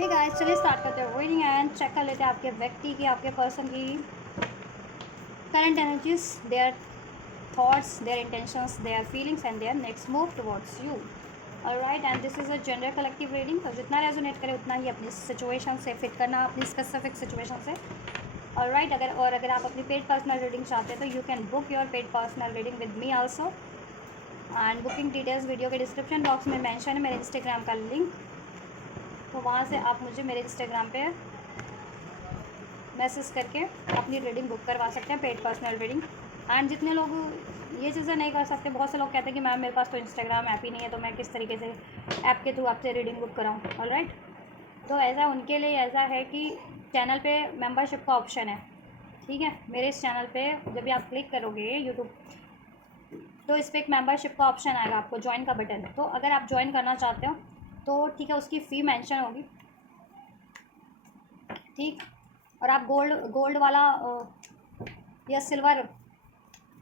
Hey guys, चलिए start करते हैं रीडिंग एंड चेक कर लेते हैं आपके व्यक्ति की, आपके पर्सन की current energies, their thoughts, their intentions, their feelings and their next move towards you. Alright, and this is a general collective reading, तो जितना रेजोनेट करे उतना ही अपनी सिचुएशन से फिट करना, अपनी स्पेसिफिक सिचुएशन से। ऑलराइट, अगर आप अपनी पेड पर्सनल रीडिंग चाहते हैं तो you can book your paid personal reading with me also, and booking details video के डिस्क्रिप्शन बॉक्स में मेंशन है, मेरे इंस्टाग्राम का लिंक, तो वहाँ से आप मुझे मेरे इंस्टाग्राम पे मैसेज करके अपनी रीडिंग बुक करवा सकते हैं, पेड पर्सनल रीडिंग। एंड जितने लोग ये चीज़ें नहीं कर सकते, बहुत से लोग कहते हैं कि मैम मेरे पास तो इंस्टाग्राम ऐप ही नहीं है, तो मैं किस तरीके से ऐप के थ्रू आपसे रीडिंग बुक कराऊँ। ऑलराइट, तो ऐसा उनके लिए ऐसा है कि चैनल पे मेंबरशिप का ऑप्शन है। ठीक है, मेरे इस चैनल पे जब भी आप क्लिक करोगे यूट्यूब, तो इस पर एक मेंबरशिप का ऑप्शन आएगा, आपको ज्वाइन का बटन। तो अगर आप ज्वाइन करना चाहते हो तो ठीक है, उसकी फ़ी मेंशन होगी। ठीक, और आप गोल्ड वाला या सिल्वर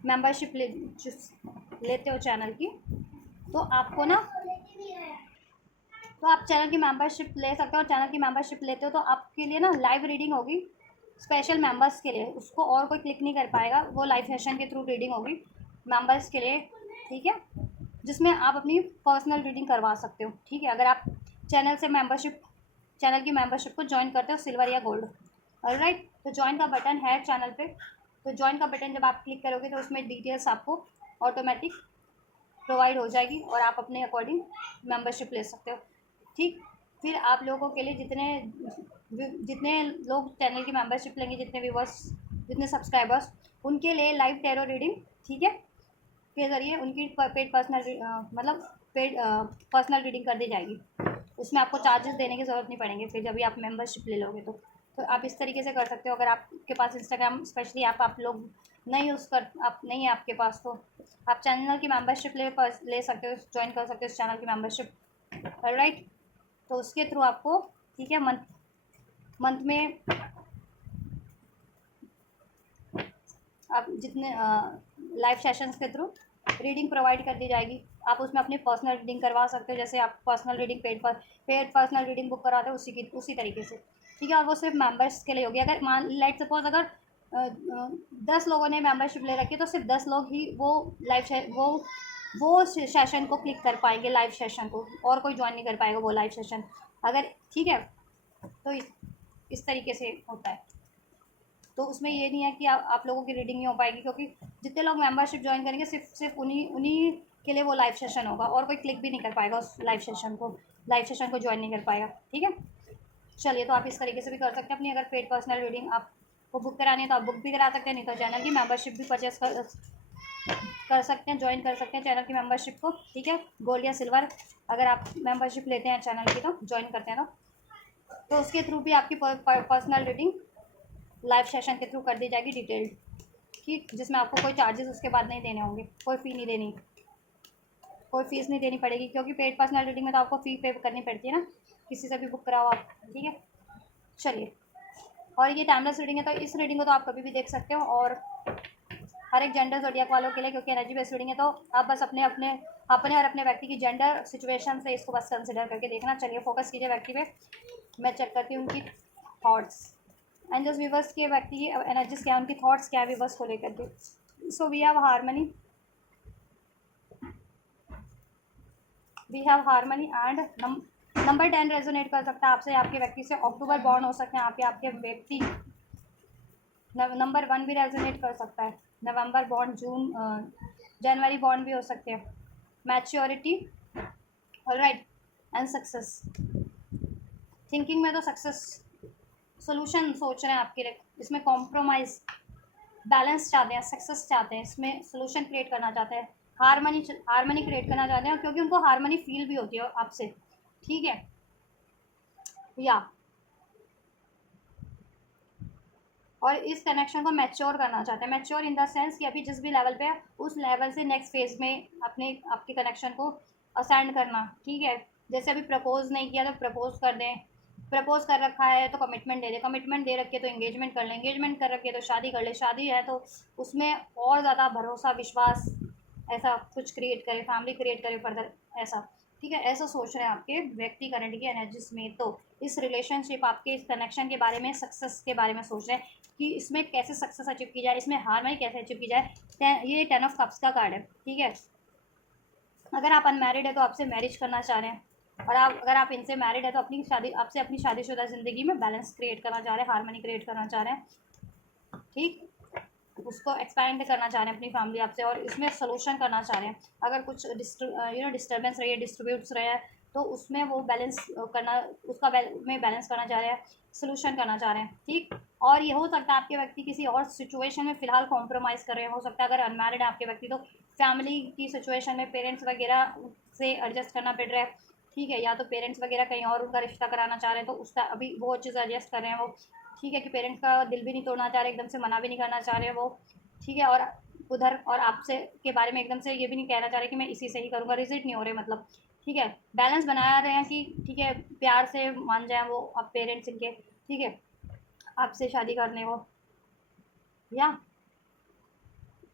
मेंबरशिप लेते हो चैनल की, तो आपको ना, तो आप चैनल की मेंबरशिप ले सकते हो। और चैनल की मेंबरशिप लेते हो तो आपके लिए ना लाइव रीडिंग होगी, स्पेशल मेंबर्स के लिए, उसको और कोई क्लिक नहीं कर पाएगा, वो लाइव सेशन के थ्रू रीडिंग होगी मेंबर्स के लिए। ठीक है, जिसमें आप अपनी पर्सनल रीडिंग करवा सकते हो। ठीक है, अगर आप चैनल की मेंबरशिप को ज्वाइन करते हो, सिल्वर या गोल्ड। ऑलराइट, तो ज्वाइन का बटन है चैनल पे, तो ज्वाइन का बटन जब आप क्लिक करोगे तो उसमें डिटेल्स आपको ऑटोमेटिक प्रोवाइड हो जाएगी और आप अपने अकॉर्डिंग मेंबरशिप ले सकते हो। ठीक, फिर आप लोगों के लिए जितने लोग चैनल की मेंबरशिप लेंगे, जितने व्यूवर्स, जितने सब्सक्राइबर्स, उनके लिए लाइव टैरो रीडिंग, ठीक है, के ज़रिए उनकी पेड मतलब पेड पर्सनल रीडिंग कर दी जाएगी। उसमें आपको चार्जेस देने की ज़रूरत नहीं पड़ेंगे फिर जब भी आप मेंबरशिप ले लोगे तो आप इस तरीके से कर सकते हो। अगर आपके पास इंस्टाग्राम स्पेशली आप लोग नहीं यूज़ कर, आप नहीं है आपके पास, तो आप चैनल की मेंबरशिप ले सकते हो, ज्वाइन कर सकते हो इस चैनल की मेंबरशिप। ऑलराइट, तो उसके थ्रू आपको, ठीक है, मंथ में आप जितने लाइव सेशंस के थ्रू रीडिंग प्रोवाइड कर दी जाएगी। आप उसमें अपनी पर्सनल रीडिंग करवा सकते हो, जैसे आप personal reading paid personal reading book कराते हो उसी तरीके से। ठीक है, और वो सिर्फ मेंबर्स के लिए होगी। अगर मान लेट सपोज अगर 10 लोगों ने मेंबरशिप ले रखी है, तो सिर्फ 10 लोग ही वो सेशन को क्लिक कर पाएंगे, लाइव सेशन को, और कोई ज्वाइन नहीं कर पाएगा वो लाइव सेशन। अगर ठीक है, तो इस तरीके से होता है। तो उसमें ये नहीं है कि आप लोगों की रीडिंग नहीं हो पाएगी, क्योंकि जितने लोग मेंबरशिप ज्वाइन करेंगे सिर्फ उन्हीं के लिए वो लाइव सेशन होगा, और कोई क्लिक भी नहीं कर पाएगा उस लाइव सेशन को ज्वाइन नहीं कर पाएगा। ठीक है, चलिए, तो आप इस तरीके से भी कर सकते हैं अपनी, अगर पेड पर्सनल रीडिंग आपको बुक करानी है तो आप बुक भी करा सकते हैं, नहीं तो चैनल की मेंबरशिप भी परचेस कर सकते हैं, ज्वाइन कर सकते हैं चैनल की मेंबरशिप को। ठीक है, गोल्ड या सिल्वर अगर आप मेंबरशिप लेते हैं चैनल की, तो ज्वाइन करते हैं तो उसके थ्रू भी आपकी पर्सनल रीडिंग लाइव सेशन के थ्रू कर दी जाएगी डिटेल्ड। ठीक, जिसमें आपको कोई चार्जेस उसके बाद नहीं देने होंगे, कोई फ़ी नहीं देनी, कोई फीस नहीं देनी पड़ेगी, क्योंकि पेड पर्सनल रीडिंग में तो आपको फ़ी पे करनी पड़ती है ना, किसी से भी बुक कराओ आप। ठीक है, चलिए, और ये टाइमलेस रीडिंग है, तो इस रीडिंग को तो आप कभी भी देख सकते हो, और हर एक जेंडर ज़ोडिएक वालों के लिए, क्योंकि एनर्जी बेस्ड रीडिंग है, तो आप बस अपने और अपने व्यक्ति की जेंडर सिचुएशन से इसको बस कंसिडर करके देखना। चलिए, फोकस कीजिए व्यक्ति पे, मैं चेक करती हूँ उनकी थॉट्स एंड जस्ट व्यूवर्स के व्यक्ति की एनर्जीज क्या, उनकी थॉट्स क्या है व्यूवर्स को लेकर के। So we have harmony and number 10 resonate कर सकता है आपसे, आपके व्यक्ति से। अक्टूबर बॉर्न हो सकते हैं आपके व्यक्ति। नंबर 1 भी रेजोनेट कर सकता है, नवंबर बॉर्न, जनवरी बॉर्न भी हो सकते हैं। Maturity, alright, and success. Thinking में तो सक्सेस सोल्यूशन सोच रहे हैं आपके लिए, इसमें कॉम्प्रोमाइज़, बैलेंस चाहते हैं, सक्सेस चाहते हैं, इसमें सोल्यूशन क्रिएट करना चाहते हैं, हारमनी क्रिएट करना चाहते हैं, क्योंकि उनको हारमनी फील भी होती है आपसे। ठीक है, या और इस कनेक्शन को मैच्योर करना चाहते हैं, मैच्योर इन द सेंस कि अभी जिस भी लेवल पे है उस लेवल से नेक्स्ट फेज में आपके कनेक्शन को असेंड करना। ठीक है, जैसे अभी प्रपोज नहीं किया तो प्रपोज कर दें, प्रपोज कर रखा है तो कमिटमेंट दे दे, कमिटमेंट दे रखी है तो एंगेजमेंट कर ले, एंगेजमेंट कर रखी है तो शादी कर ले, शादी है तो उसमें और ज़्यादा भरोसा, विश्वास, ऐसा कुछ क्रिएट करे, फैमिली क्रिएट करे फर्दर, ऐसा। ठीक है, ऐसा सोच रहे हैं आपके व्यक्ति करंट की एनर्जीज में। तो इस रिलेशनशिप, आपके इस कनेक्शन के बारे में, सक्सेस के बारे में सोच रहे हैं कि इसमें कैसे सक्सेस अचीव की जाए, इसमें हार्मनी कैसे अचीव की जाए। ये 10 ऑफ कप्स का कार्ड है। ठीक है, अगर आप अनमैरिड है तो आपसे मैरिज करना चाह रहे हैं, और अगर आप इनसे मैरिड है तो आपसे अपनी शादीशुदा ज़िंदगी में बैलेंस क्रिएट करना चाह रहे हैं, हार्मनी क्रिएट करना चाह रहे हैं। ठीक, उसको एक्सपैंड करना चाह रहे हैं अपनी फैमिली आपसे, और इसमें सोल्यूशन करना चाह रहे हैं। अगर कुछ डिस्टर्बेंस रही है, डिस्ट्रीब्यूट्स रहे हैं, तो उसमें वो बैलेंस करना, में बैलेंस करना चाह रहे हैं, सोल्यूशन करना चाह रहे हैं। ठीक, और ये हो सकता है आपके व्यक्ति किसी और सिचुएशन में फ़िलहाल कॉम्प्रोमाइज़ कर रहे हैं। हो सकता है अगर अनमैरिड है आपके व्यक्ति, तो फैमिली की सिचुएशन में पेरेंट्स वगैरह से एडजस्ट करना पड़ रहा है। ठीक है, या तो पेरेंट्स वगैरह कहीं और उनका रिश्ता कराना चाह रहे हैं, तो उसका अभी वो चीज़ एडजस्ट कर रहे हैं वो। ठीक है, कि पेरेंट्स का दिल भी नहीं तोड़ना चाह रहे, एकदम से मना भी नहीं करना चाह रहे वो। ठीक है, और उधर और आपसे के बारे में एकदम से ये भी नहीं कहना चाह रहे कि मैं इसी से ही करूँगा, रिजिड नहीं हो रहे मतलब। ठीक है, बैलेंस बना रहे हैं कि ठीक है, प्यार से मान जाए वो अब पेरेंट्स इनके। ठीक है, आपसे शादी करने वो, या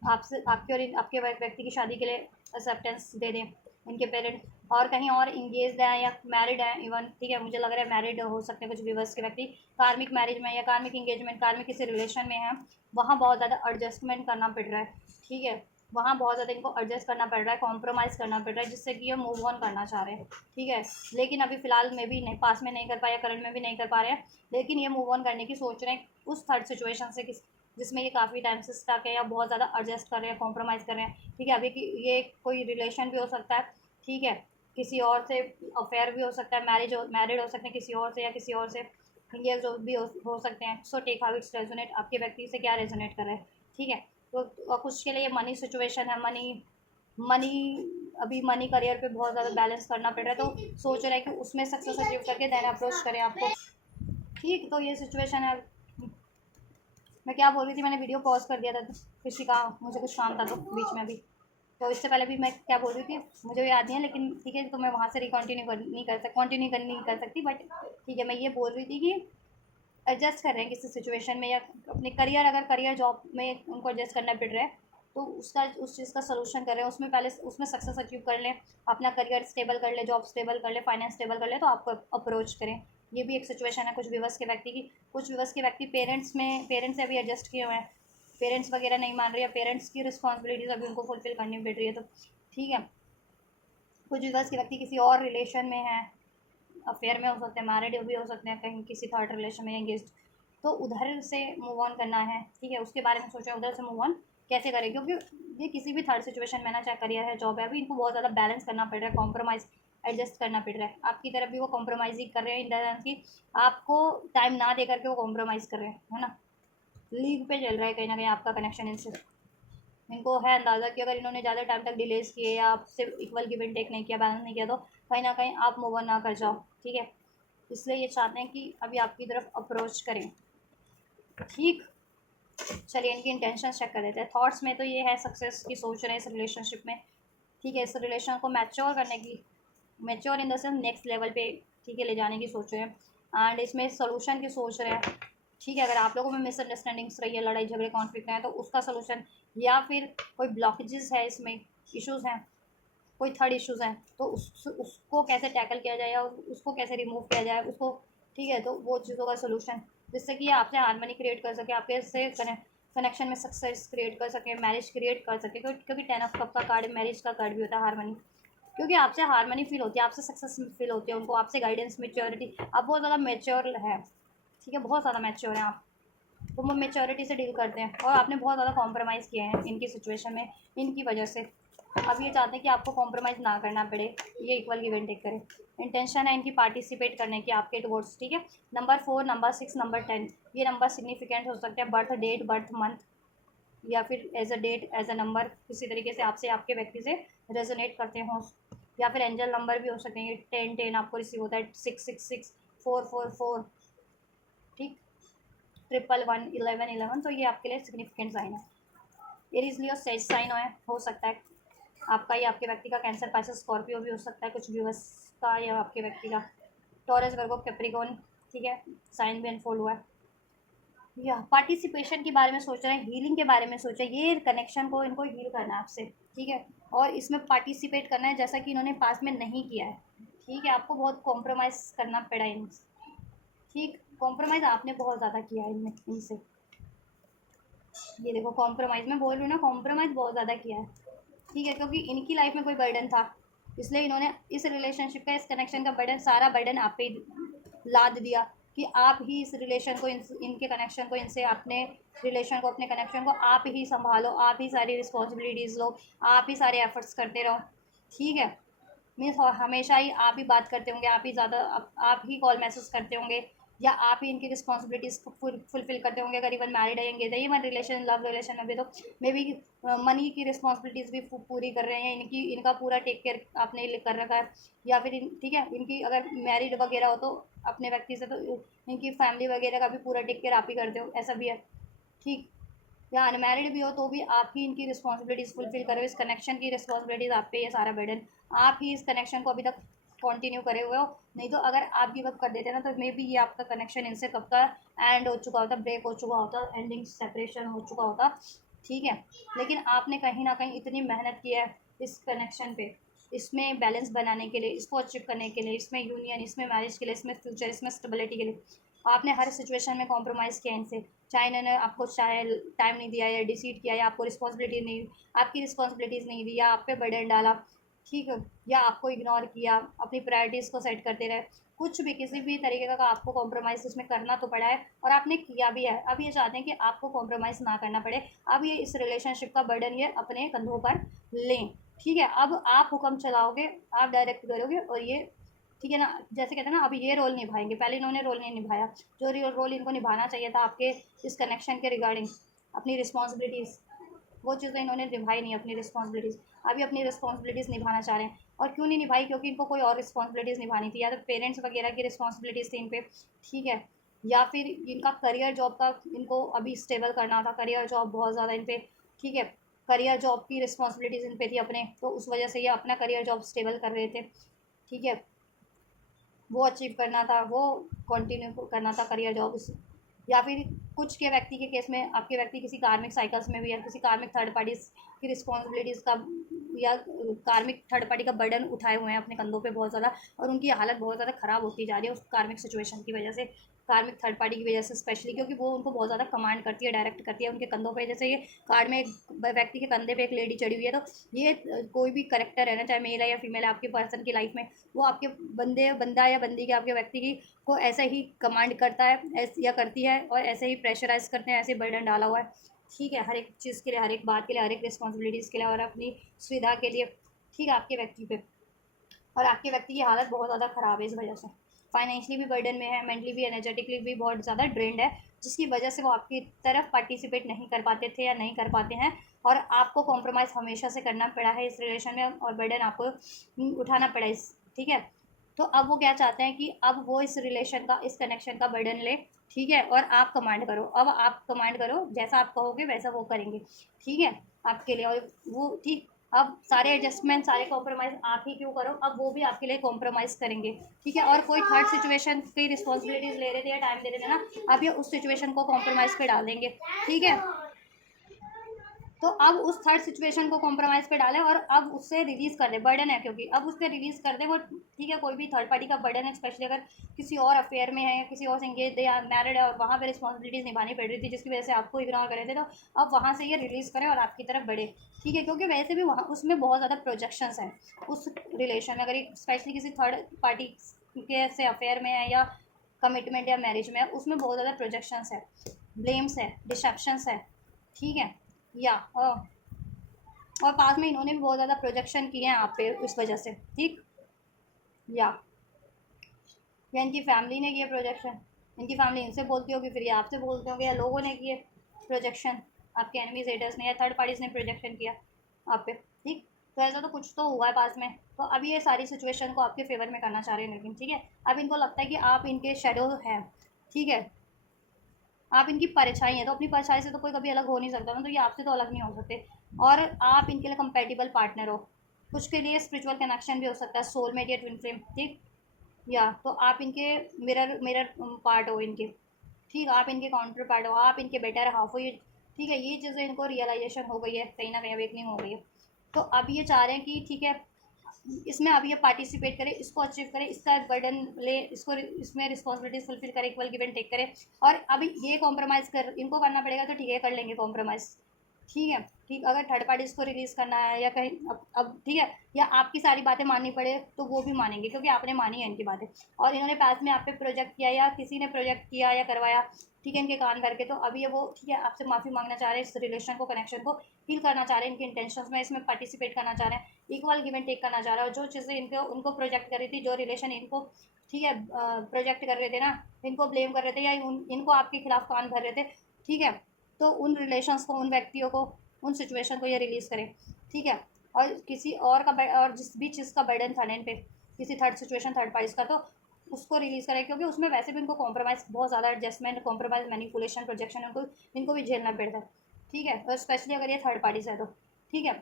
आपसे आपके और आपके व्यक्ति की शादी के लिए एक्सेप्टेंस दे दें इनके पेरेंट्स, और कहीं और इंगेज हैं या मैरिड हैं इवन। ठीक है, मुझे लग रहा है मैरिड हो सकते हैं कुछ व्यूवर्स के व्यक्ति, कार्मिक मैरिज में या कार्मिक इंगेजमेंट, कार्मिक किसी रिलेशन में हैं, वहाँ बहुत ज़्यादा एडजस्टमेंट करना पड़ रहा है। ठीक है, वहाँ बहुत ज़्यादा इनको एडजस्ट करना पड़ रहा है, कॉम्प्रोमाइज़ करना पड़ रहा है, जिससे कि ये मूव ऑन करना चाह रहे हैं। ठीक है, लेकिन अभी फ़िलहाल में भी नहीं, पास में नहीं कर पाए, करंट में भी नहीं कर पा रहे हैं, लेकिन ये मूव ऑन करने की सोच रहे हैं उस थर्ड सिचुएशन से जिसमें ये काफ़ी टाइम से स्टक है, या बहुत ज़्यादा एडजस्ट कर रहे हैं, कॉम्प्रोमाइज़ कर रहे हैं। ठीक है, अभी कि ये कोई रिलेशन भी हो सकता है। ठीक है, किसी और से अफेयर भी हो सकता है, मैरिड हो सकते हैं किसी और से, या किसी और से इंगेज भी हो सकते हैं। So take how it's resonate, आपके व्यक्ति से क्या रेजोनेट कर रहे हैं। ठीक है, तो कुछ के लिए मनी सिचुएशन है, मनी अभी मनी करियर पे बहुत ज़्यादा बैलेंस करना पड़ रहा है, तो सोच रहे हैं कि उसमें सक्सेस अचीव करके देन अप्रोच करें आपको। ठीक, तो ये सिचुएशन है। मैं क्या बोल रही थी, मैंने वीडियो पॉज कर दिया था, तो किसी का मुझे कुछ काम था तो बीच में अभी। तो इससे पहले भी मैं क्या बोल रही थी मुझे भी याद नहीं है, लेकिन ठीक है, तो मैं वहाँ से रिकंटिन्यू कर नहीं कर सकती, नहीं कर सकती, बट ठीक है, मैं ये बोल रही थी कि एडजस्ट कर रहे हैं किसी सिचुएशन में, या अपने करियर, अगर करियर जॉब में उनको एडजस्ट करना पड़ रहा है, तो उसका उस चीज़ का सलूशन कर रहे हैं, उसमें पहले उसमें सक्सेस अचीव कर लें, अपना करियर स्टेबल कर ले, जॉब स्टेबल कर ले, फाइनेंस स्टेबल कर ले, तो आपको अप्रोच करें। ये भी एक सिचुएशन है कुछ व्यूवर्स के व्यक्ति की। कुछ व्यूवर्स के व्यक्ति पेरेंट्स से अभी एडजस्ट किए हुए हैं, पेरेंट्स वगैरह नहीं मान रही है, पेरेंट्स की रिस्पॉन्सिबिलिटीज़ अभी उनको फुलफिल करनी पड़ रही है, तो ठीक है। कुछ व्यूवर्स के व्यक्ति किसी और रिलेशन में है, अफेयर में हो सकते हैं, मैरिड भी हो सकते हैं, कहीं किसी थर्ड रिलेशन में एंगेज, तो उधर से मूव ऑन करना है। ठीक है, उसके बारे में सोचा उधर से मूव ऑन कैसे करें, क्योंकि ये किसी भी थर्ड सिचुएशन में ना, चाहे करियर है, जॉब है, अभी इनको बहुत ज़्यादा बैलेंस करना पड़ रहा है, कॉम्प्रोमाइज़ एडजस्ट करना पड़ रहा है। आपकी तरफ भी वो कॉम्प्रोमाइज़ ही कर रहे हैं, इन द सेंस कि आपको टाइम ना दे करके वो कॉम्प्रोमाइज़ कर रहे हैं, है ना। लीग पे चल रहा है कहीं ना कहीं आपका कनेक्शन इनसे। इनको है अंदाज़ा कि अगर इन्होंने ज़्यादा टाइम तक डिलेज किए, या आपसे इक्वल गिव एंड टेक नहीं किया, बैलेंस नहीं किया, तो कहीं ना कहीं आप मूव ऑन ना कर जाओ। ठीक है, इसलिए ये चाहते हैं कि अभी आपकी तरफ अप्रोच करें। ठीक, चलिए इनकी इंटेंशन चेक कर लेते हैं। थॉट्स में तो ये है सक्सेस की सोच रहे हैं इस रिलेशनशिप में। ठीक है, इस रिलेशन को मैच्योर करने की, mature in the sense next level पे, ठीक है, ले जाने की सोच रहे हैं, एंड इसमें सोल्यूशन की सोच रहे हैं। ठीक है, अगर आप लोगों में मिसअंडरस्टैंडिंग्स रही है, लड़ाई झगड़े कॉन्फ्लिक्ट हैं, तो उसका सोल्यूशन, या फिर कोई ब्लॉकेजेस है इसमें, इश्यूज़ हैं, कोई थर्ड इश्यूज़ हैं, तो उसको कैसे टैकल किया जाए, या उसको कैसे रिमूव किया जाए उसको। ठीक है, तो वो चीज़ों का सोल्यूशन, जिससे कि आपसे हारमनी क्रिएट कर सके, आपके से कनेक्शन में सक्सेस क्रिएट कर सके, मैरिज क्रिएट कर सके, क्योंकि 10 ऑफ कप का कार्ड मैरिज का कार्ड भी होता है, हारमनी। क्योंकि आपसे हारमनी फील होती है, आपसे सक्सेस फील होती है उनको, आपसे गाइडेंस, मेच्योरिटी, आप बहुत ज़्यादा मेच्योर है। ठीक है, बहुत ज़्यादा मेच्योर हैं आप, तो वो मेच्योरिटी से डील करते हैं, और आपने बहुत ज़्यादा कॉम्प्रोमाइज़ किए हैं इनकी सिचुएशन में, इनकी वजह से। अब ये चाहते हैं कि आपको कॉम्प्रोमाइज़ ना करना पड़े, ये इक्वल गिव एंड टेक करें। इंटेंशन है इनकी पार्टिसिपेट करने की आपके टुवर्ड्स। ठीक है, नंबर 4, नंबर 6, नंबर 10, ये नंबर सिग्निफिकेंट हो सकते हैं, बर्थ डेट, बर्थ मंथ, या फिर as a date, as a number, किसी तरीके से आपसे, आपके व्यक्ति से रेजोनेट करते हों, या फिर एंजल नंबर भी हो सकते हैं। 10 आपको रिसीव होता है, 666, 444, ठीक, 111, 1111, तो ये आपके लिए सिग्निफिकेंट साइन है। एरीज लियो सेज साइन हो सकता है आपका, या आपके व्यक्ति का कैंसर, पाइसेस, स्कॉर्पियो भी हो सकता है कुछ व्यूअर्स का, या आपके व्यक्ति का टॉरस, वर्गो, कैप्रिकॉर्न। ठीक है, साइन भी अनफोल्ड हुआ है। या पार्टिसिपेशन के बारे में सोच रहे हैं, हीलिंग के बारे में सोच रहे हैं, ये कनेक्शन को इनको हील करना है आपसे। ठीक है, और इसमें पार्टिसिपेट करना है जैसा कि इन्होंने पास में नहीं किया है। ठीक है, आपको बहुत कॉम्प्रोमाइज़ करना पड़ा इन, ठीक, कॉम्प्रोमाइज़ आपने बहुत ज़्यादा किया है इनमें इनसे। ये देखो कॉम्प्रोमाइज़ मैं बोल रही हूँ ना, कॉम्प्रोमाइज़ बहुत ज़्यादा किया है। ठीक है, क्योंकि इनकी लाइफ में कोई बर्डन था, इसलिए इन्होंने इस रिलेशनशिप का, इस कनेक्शन का बर्डन, सारा बर्डन आप पे ही लाद दिया कि आप ही इस रिलेशन को, इनके कनेक्शन को, इनसे अपने रिलेशन को, अपने कनेक्शन को आप ही संभालो, आप ही सारी रिस्पॉन्सिबिलिटीज़ लो, आप ही सारे एफर्ट्स करते रहो। ठीक है, मीन्स हमेशा ही आप ही बात करते होंगे, आप ही ज़्यादा आप ही कॉल मैसेज करते होंगे, या आप ही इनकी रिस्पॉन्सिबिलिटीज़ को फुलफिल करते होंगे। अगर इवन मैरिड है, एंगेज है, इवन रिलेशन, लव रिलेशन में भी, तो मे बी मनी की रिस्पॉन्सिबिलिटीज़ भी पूरी कर रहे हैं, इनकी, इनका पूरा टेक केयर आपने कर रखा है। या फिर ठीक है, इनकी अगर मैरिड वगैरह हो तो अपने व्यक्ति से, तो इनकी फैमिली वगैरह का भी पूरा टेक केयर आप ही करते हो, ऐसा भी है। ठीक, या अनमैरिड भी हो तो भी आप ही इनकी रिस्पॉन्सिबिलिटीज़ फुलफिल करो, इस कनेक्शन की रिस्पॉन्सिबिलिटीज़ आप पे, ये सारा बर्डन आप ही इस कनेक्शन को अभी तक कंटिन्यू करे हुए हो। नहीं तो अगर आप गिव अप कर देते ना, तो मे बी ये आपका कनेक्शन इनसे कब का एंड हो चुका होता, ब्रेक हो चुका होता, एंडिंग सेपरेशन हो चुका होता। ठीक है, लेकिन आपने कहीं ना कहीं इतनी मेहनत की है इस कनेक्शन पे, इसमें बैलेंस बनाने के लिए, इसको अचीव करने के लिए, इसमें यूनियन, इसमें मैरिज के लिए, इसमें फ्यूचर, इसमें स्टेबिलिटी के लिए आपने हर सिचुएशन में कॉम्प्रोमाइज़ किया इनसे। चाहे इन्होंने आपको चाहे टाइम नहीं दिया, या डिसीड किया, या आपको रिस्पॉन्सिबिलिटी नहीं, आपकी रिस्पॉन्सिबिलिटीज़ नहीं दी, या आप पे बर्डन डाला, ठीक है, या आपको इग्नोर किया, अपनी प्रायोरिटीज़ को सेट करते रहे, कुछ भी किसी भी तरीके का आपको कॉम्प्रोमाइज़ इसमें करना तो पड़ा है, और आपने किया भी है। अब ये चाहते हैं कि आपको कॉम्प्रोमाइज़ ना करना पड़े, अब ये इस रिलेशनशिप का बर्डन ये अपने कंधों पर लें। ठीक है, अब आप हुक्म चलाओगे, आप डायरेक्ट करोगे, और ये, ठीक है ना, जैसे कहते हैं ना, अब ये रोल निभाएंगे, पहले इन्होंने रोल नहीं निभाया, जो रोल इनको निभाना चाहिए था आपके इस कनेक्शन के रिगार्डिंग, अपनी रिस्पॉन्सिबिलिटीज़, वो चीज़ें इन्होंने निभाई नहीं, अपनी रिस्पॉन्सिबिलिटीज़। अभी अपनी रिस्पॉन्सिबिलिटीज़ निभाना चाह रहे हैं, और क्यों नहीं निभाई, क्योंकि इनको कोई और रिस्पॉन्सिबिलिटीज़ निभानी थी, या तो पेरेंट्स वगैरह की रिस्पॉन्सिबिलिटीज़ थी इन पे। ठीक है, या फिर इनका करियर जॉब का इनको अभी स्टेबल करना था, करियर जॉब बहुत ज़्यादा इन पे। ठीक है, करियर जॉब की रिस्पॉन्सिबिलिटीज़ इन पे थी अपने, तो उस वजह से ये अपना करियर जॉब स्टेबल कर रहे थे। ठीक है, वो अचीव करना था, वो कंटिन्यू करना था करियर जॉब उस, या फिर कुछ के व्यक्ति के केस में, आपके व्यक्ति किसी कार्मिक साइकिल्स में भी, या किसी कार्मिक थर्ड पार्टीज की रिस्पॉन्सिबिलिटीज़ का, या कार्मिक थर्ड पार्टी का बर्डन उठाए हुए हैं अपने कंधों पे बहुत ज़्यादा, और उनकी हालत बहुत ज़्यादा ख़राब होती जा रही है उस कार्मिक सिचुएशन की वजह से, कार्मिक थर्ड पार्टी की वजह से स्पेशली, क्योंकि वो उनको बहुत ज़्यादा कमांड करती है, डायरेक्ट करती है उनके कंधों पे। जैसे ये कार्ड में एक व्यक्ति के कंधे पे एक लेडी चढ़ी हुई है, तो ये कोई भी करेक्टर है ना, चाहे मेल है या फीमेल है आपके पर्सन की लाइफ में, वो आपके बंदा या बंदी के, आपके व्यक्ति की को ऐसे ही कमांड करता है, या करती है, और ऐसे ही प्रेशराइज करते हैं, ऐसे बर्डन डाला हुआ है। ठीक है, हर एक चीज़ के लिए, हर एक बात के लिए, हर एक रिस्पॉन्सिबिलिटीज़ के लिए, और अपनी सुविधा के लिए। ठीक है, आपके व्यक्ति पे, और आपके व्यक्ति की हालत बहुत ज़्यादा ख़राब है इस वजह से, फाइनेंशियली भी बर्डन में है, मेंटली भी, एनर्जेटिकली भी बहुत ज़्यादा ड्रेंड है, जिसकी वजह से वो आपकी तरफ पार्टिसिपेट नहीं कर पाते थे, या नहीं कर पाते हैं, और आपको कॉम्प्रोमाइज़ हमेशा से करना पड़ा है इस रिलेशन में, और बर्डन आपको उठाना पड़ा इस, ठीक है। तो अब वो क्या चाहते हैं कि अब वो इस रिलेशन का, इस कनेक्शन का बर्डन ले, ठीक है, और आप कमांड करो, अब आप कमांड करो, जैसा आप कहोगे वैसा वो करेंगे। ठीक है, आपके लिए, और वो ठीक, अब सारे एडजस्टमेंट, सारे कॉम्प्रोमाइज़ आप ही क्यों करो, अब वो भी आपके लिए कॉम्प्रोमाइज़ करेंगे। ठीक है, और कोई थर्ड सिचुएशन की रिस्पॉन्सिबिलिटीज़ ले रहे थे, या टाइम दे रहे थे ना, अब ये उस सिचुएशन को कॉम्प्रोमाइज़ पे डाल देंगे। ठीक है, तो अब उस थर्ड सिचुएशन को कॉम्प्रोमाइज़ पे डालें, और अब उससे रिलीज़ कर दें, बर्डन है क्योंकि, अब उससे रिलीज़ कर दें वो। ठीक है, कोई भी थर्ड पार्टी का बर्डन है, स्पेशली अगर किसी और अफेयर में है, या किसी और से इंगेज है, या मैरिड है, और वहाँ पे रिस्पॉन्सिबिलिटीज़ निभानी पड़ रही थी, जिसकी वजह से आपको इग्नोर कर रहे थे, तो अब वहाँ से ये रिलीज़ करें और आपकी तरफ बढ़े। ठीक है, क्योंकि वैसे भी वहाँ उसमें बहुत ज़्यादा प्रोजेक्शंस हैं उस रिलेशन में, अगर एक स्पेशली किसी थर्ड पार्टी के से अफेयर में है, या कमिटमेंट या मैरिज में है, उसमें बहुत ज़्यादा प्रोजेक्शंस है, ब्लेम्स है, डिसेप्शंस है। ठीक है, या और पास में इन्होंने भी बहुत ज़्यादा प्रोजेक्शन किए हैं आप पे इस वजह से। ठीक, या इनकी फैमिली ने किए प्रोजेक्शन, इनकी फैमिली इनसे बोलती होगी, फिर ये आपसे बोलते होंगे, या लोगों ने किए प्रोजेक्शन, आपके एनिमीज, हेटर्स ने, या थर्ड पार्टीज ने प्रोजेक्शन किया आप पे। ठीक, तो ऐसा तो कुछ तो हुआ है पास में, तो अभी ये सारी सिचुएशन को आपके फेवर में करना चाह रहे हैं, लेकिन ठीक है, अब इनको लगता है कि आप इनके शेडो हैं। ठीक है, आप इनकी परछाई हैं, तो अपनी परछाई से तो कोई कभी अलग हो नहीं सकता ना, तो ये आपसे तो अलग नहीं हो सकते, और आप इनके लिए कंपेटिबल पार्टनर हो। कुछ के लिए स्पिरिचुअल कनेक्शन भी हो सकता है, सोलमेट या ट्विन फ्लेम। ठीक, या तो आप इनके मिरर मिरर पार्ट हो इनके। ठीक, आप इनके काउंटर पार्ट हो, आप इनके बेटर हाफ हो ये। ठीक है, ये चीज़ें इनको रियलाइजेशन हो गई है, कहीं ना कहीं अवेकनिंग हो गई है। तो अब ये चाह रहे हैं कि ठीक है, इसमें अब ये पार्टिसिपेट करे, इसको अचीव करे, इसका बर्डन ले, इसको इसमें रिस्पॉन्सिबिलिटीज फुलफिल करे, इक्वल गिव एंड टेक करे। और अभी ये कॉम्प्रोमाइज़ कर इनको करना पड़ेगा, तो ठीक है कर लेंगे कॉम्प्रोमाइज़, ठीक है। ठीक, अगर थर्ड पार्टीज को रिलीज़ करना है या कहीं अब ठीक है, या आपकी सारी बातें माननी पड़े तो वो भी मानेंगे, क्योंकि आपने मानी है इनकी बातें, और इन्होंने पास में आप पे प्रोजेक्ट किया या किसी ने प्रोजेक्ट किया या करवाया, ठीक है, इनके कान भर के, तो अभी ये वो ठीक है आपसे माफ़ी मांगना चाह रहे हैं, इस रिलेशन को, कनेक्शन को फील करना चाह रहे हैं, इनके इंटेंशंस में इसमें पार्टिसिपेट करना चाह रहे हैं, इक्वल गिव एंड टेक करना चाह रहा है। और जो चीज़ें इनको उनको प्रोजेक्ट कर रही थी, जो रिलेशन इनको ठीक है प्रोजेक्ट कर रहे थे ना, इनको ब्लेम कर रहे थे या इनको आपके खिलाफ कान भर रहे थे, ठीक है, तो उन रिलेशंस को, उन व्यक्तियों को, उन सिचुएशन को ये रिलीज़ करें, ठीक है। और किसी और का और जिस भी चीज़ का बर्डन था इन पे, किसी थर्ड सिचुएशन, थर्ड पार्टीज का, तो उसको रिलीज़ करें, क्योंकि उसमें वैसे भी इनको कॉम्प्रोमाइज़ बहुत ज़्यादा, एडजस्टमेंट, कॉम्प्रोमाइज़, मैनिपुलेशन, प्रोजेक्शन इनको भी झेलना पड़ता है, ठीक है, और स्पेशली अगर ये थर्ड पार्टीज है तो, ठीक है।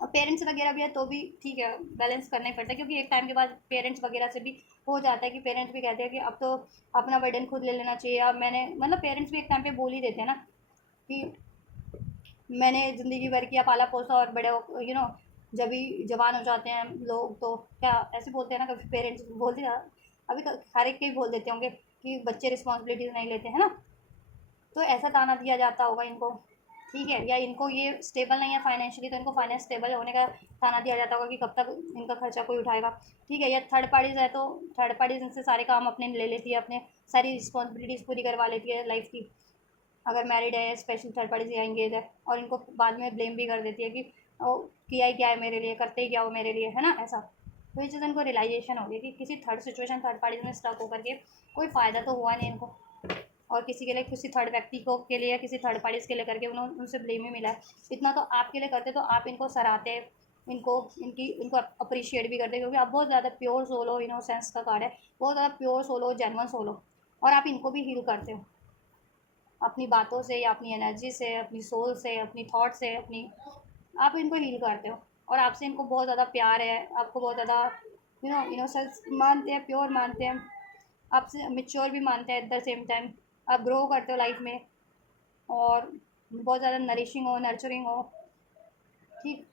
और पेरेंट्स वगैरह भी है तो भी ठीक है, बैलेंस करना ही पड़ता है, क्योंकि एक टाइम के बाद पेरेंट्स वगैरह से भी हो जाता है कि पेरेंट्स भी कहते हैं कि अब तो अपना बर्डन खुद ले लेना चाहिए। अब मैंने मतलब पेरेंट्स भी एक टाइम पे बोल ही देते हैं ना कि मैंने ज़िंदगी भर किया, पाला पोसा, और बड़े जब भी जवान हो जाते हैं लोग तो क्या ऐसे बोलते हैं ना, कभी पेरेंट्स बोलते हैं, अभी तो हर एक के ही बोल देते होंगे कि बच्चे रिस्पॉन्सिबिलिटीज़ नहीं लेते हैं ना, तो ऐसा ताना दिया जाता होगा इनको, ठीक है, या इनको ये स्टेबल नहीं है फाइनेंशियली, तो इनको फाइनेंस स्टेबल होने का ताना दिया जाता होगा कि कब तक इनका खर्चा कोई उठाएगा, ठीक है। या थर्ड पार्टीज़ है तो थर्ड पार्टीज़ इनसे सारे काम अपने ले लेती है, अपने सारी रिस्पॉन्सिबिलिटीज़ पूरी करवा लेती है लाइफ की, अगर मैरिड है, स्पेशल थर्ड पार्टीज या इंगेज है, और इनको बाद में ब्लेम भी कर देती है कि ओ किया ही क्या है मेरे लिए, करते ही क्या हो मेरे लिए, है ना, ऐसा। तो ये चीज़ इनको रियलाइजेशन होगी कि किसी थर्ड सिचुएशन, थर्ड पार्टीज में स्टक होकर के कोई फ़ायदा तो हुआ नहीं इनको, और किसी के लिए, किसी थर्ड व्यक्ति को के लिए, किसी थर्ड पार्टीज के लिए करके उन्होंने उनसे ब्लेम ही मिला है। इतना तो आपके लिए करते तो आप इनको सराहते, इनको अप्रिशिएट भी करते, क्योंकि आप बहुत ज़्यादा प्योर सोल हो, इनोसेंस का कार्ड है, बहुत ज़्यादा प्योर सोल हो, जेन्युइन सोल हो, और आप इनको भी हील करते हो अपनी बातों से, या अपनी एनर्जी से, अपनी सोल से, अपनी थॉट से, अपनी आप इनको हील करते हो, और आपसे इनको बहुत ज़्यादा प्यार है, आपको बहुत ज़्यादा इनोसेंस मानते हैं, प्योर मानते हैं, आपसे मेच्योर भी मानते हैं एट द सेम टाइम। आप ग्रो करते हो लाइफ में, और बहुत ज़्यादा नरिशिंग हो, नर्चरिंग हो, ठीक,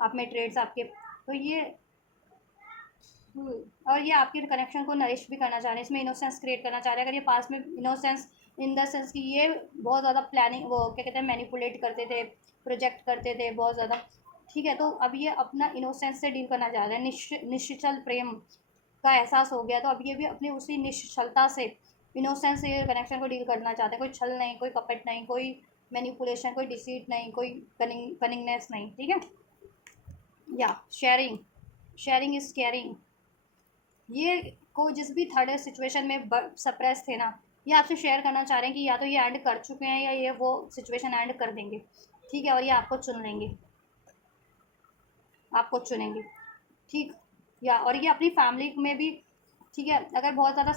आप में ट्रेड्स आपके, तो ये और ये आपके कनेक्शन को नरिश भी करना चाह रहे हैं, इसमें इनोसेंस क्रिएट करना चाह रहे हैं। अगर ये पास में इनोसेंस इन द सेंस कि ये बहुत ज़्यादा प्लानिंग, वो क्या कहते हैं, मैनिपुलेट करते थे, प्रोजेक्ट करते थे बहुत ज़्यादा, ठीक है, तो अब ये अपना इनोसेंस से डील करना चाह रहे हैं, निश्चल प्रेम का एहसास हो गया, तो अब ये भी अपनी उसी निश्चलता से, इनोसेंस से कनेक्शन को डील करना चाहते हैं, कोई छल नहीं, कोई कपट नहीं, कोई मैनिपुलेशन, कोई डिसीट नहीं, कोई कनिंगनेस नहीं, ठीक है। या शेयरिंग, शेयरिंग इज़ केयरिंग, ये को जिस भी थर्ड सिचुएशन में सप्रेस थे ना, ये आपसे शेयर करना चाह रहे हैं कि या तो ये एंड कर चुके हैं, या ये वो सिचुएशन एंड कर देंगे, ठीक है, और ये आपको चुन लेंगे, आपको चुनेंगे, ठीक। या और ये अपनी फैमिली में भी, ठीक है, अगर बहुत ज़्यादा,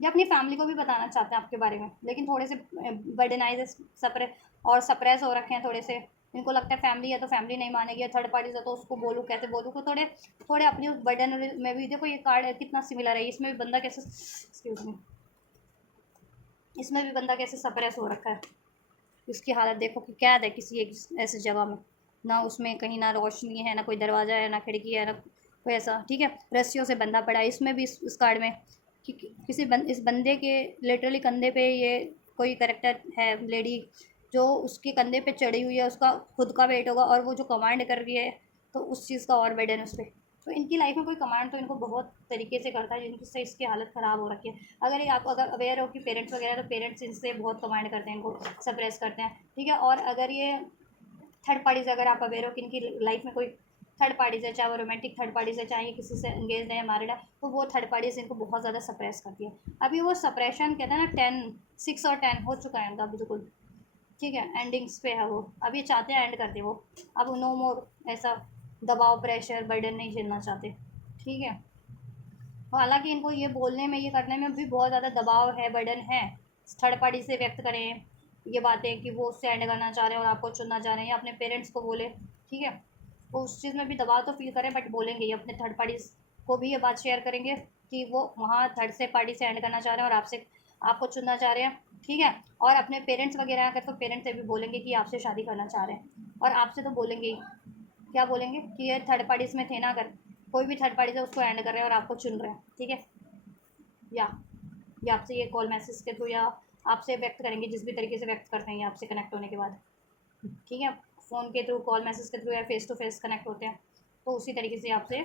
ये अपनी फैमिली को भी बताना चाहते हैं आपके बारे में, लेकिन थोड़े से बर्डनाइज सप्रे और सप्रेस हो रखे हैं थोड़े से, इनको लगता है फैमिली है तो फैमिली नहीं मानेगी, थर्ड पार्टीज है तो उसको बोलूँ कैसे बोलूँ, तो थोड़े थोड़े अपनी उस बर्डन में भी, देखो ये कार्ड कितना सिमिलर है, इसमें भी बंदा कैसे, एक्सक्यूज मी, इसमें भी बंदा कैसे सप्रेस हो रखा है, इसकी हालत देखो कि कैद है किसी एक ऐसी जगह में, ना उसमें कहीं ना रोशनी है, ना कोई दरवाज़ा है, ना खिड़की है, ना कोई ऐसा, ठीक है, रस्सियों से बंधा पड़ा है। इसमें भी इस कार्ड में कि इस बंदे के लिटरली कंधे पे ये कोई करेक्टर है, लेडी जो उसके कंधे पे चढ़ी हुई है, उसका खुद का वेट होगा, और वो जो कमांड कर रही है तो उस चीज़ का और वेट है उस पर, तो इनकी लाइफ में कोई कमांड तो इनको बहुत तरीके से करता है, जिनसे इसकी हालत ख़राब हो रखी है। अगर ये आप अगर अवेयर हो कि पेरेंट्स वगैरह, तो पेरेंट्स इनसे बहुत कमांड करते हैं, इनको सप्रेस करते हैं, ठीक है। और अगर ये थर्ड पार्टीज, अगर आप अवेयर हो कि इनकी लाइफ में कोई थर्ड पार्टीज है, चाहे वो रोमांटिक थर्ड पार्टीज है, चाहे ये किसी से एंगेज है या मैरिड है, तो वो थर्ड पार्टीज इनको बहुत ज़्यादा सप्रेस करती है। अभी वो सप्रेशन कहते हैं ना, 6 और 10 हो चुका है इनका बिल्कुल, ठीक है, एंडिंग्स पे है वो, अब ये चाहते हैं एंड कर दे वो, अब नो मोर ऐसा दबाव, प्रेशर, बर्डन नहीं झेलना चाहते, ठीक है। हालांकि इनको ये बोलने में, ये करने में भी बहुत ज़्यादा दबाव है, बर्डन है, थर्ड पार्टी से व्यक्त करें ये बातें कि वो उससे एंड करना चाह रहे हैं और आपको चुनना चाह रहे हैं, या अपने पेरेंट्स को बोले, ठीक है, वो उस चीज़ में भी दबाव तो फील करें, बट बोलेंगे ये अपने थर्ड पार्टीज को भी ये बात शेयर करेंगे कि वो वहाँ थर्ड से पार्टी से एंड करना चाह रहे हैं और आपसे, आपको चुनना चाह रहे हैं, ठीक है। और अपने पेरेंट्स वगैरह अगर, तो पेरेंट्स से भी बोलेंगे कि आपसे शादी करना चाह रहे हैं, और आपसे तो बोलेंगे ही, क्या बोलेंगे कि ये थर्ड पार्टीज में थे ना, अगर कोई भी थर्ड पार्टी से उसको एंड कर रहे हैं और आपको चुन रहे हैं, ठीक है। या या आपसे ये कॉल मैसेज के थ्रू या आपसे व्यक्त करेंगे, जिस भी तरीके से व्यक्त करते हैं ये आपसे कनेक्ट होने के बाद, ठीक है। फ़ोन के थ्रू, कॉल मैसेज के थ्रू, या फेस टू फेस कनेक्ट होते हैं, तो उसी तरीके से आपसे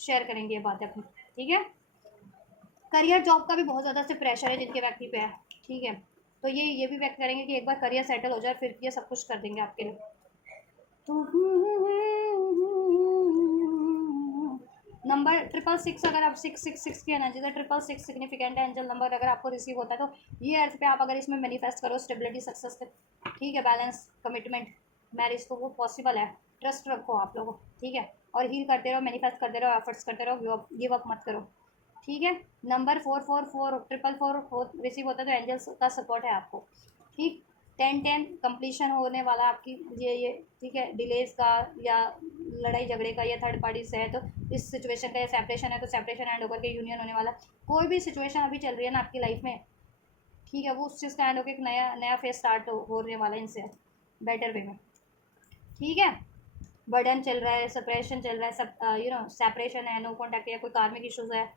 शेयर करेंगे ये बातें अपनी, ठीक है। करियर जॉब का भी बहुत ज़्यादा से प्रेशर है जिनके व्यक्ति पे है, ठीक है। तो ये भी व्यक्त करेंगे कि एक बार करियर सेटल हो जाए फिर ये सब कुछ कर देंगे आपके लिए। तो नंबर 666, अगर आप 666 की एनर्जी से 666 सिग्निफिकेंट है एंजल नंबर, अगर आपको रिसीव होता है तो ये अर्थ पे आप अगर इसमें मैनिफेस्ट करो स्टेबिलिटी, सक्सेस, ठीक है, बैलेंस, कमिटमेंट, मैरिज, तो वो पॉसिबल है। ट्रस्ट रखो आप लोगों, ठीक है। और हील करते रहो, मैनिफेस्ट करते रहो, एफर्ट्स करते रहो, गिव अप मत करो, ठीक है। नंबर 444 444 रिसीव होता है तो एंजल्स का सपोर्ट है आपको, ठीक। 10-10 कंप्लीशन होने वाला आपकी ये, ठीक है। डिलेज का या लड़ाई झगड़े का या थर्ड पार्टी से है तो इस सिचुएशन का, या सेपरेशन है तो सेपरेशन एंड होकर के यूनियन होने वाला। कोई भी सिचुएशन अभी चल रही है ना आपकी लाइफ में, ठीक है, वो उस चीज़ का एंड होकर एक नया नया फेज स्टार्ट होने वाला है इनसे, बेटर वे में, ठीक है। बर्डन चल रहा है, सेपरेशन चल रहा है, सब सेपरेशन है, नो कॉन्टैक्ट है, कोई कार्मिक इश्यूज है,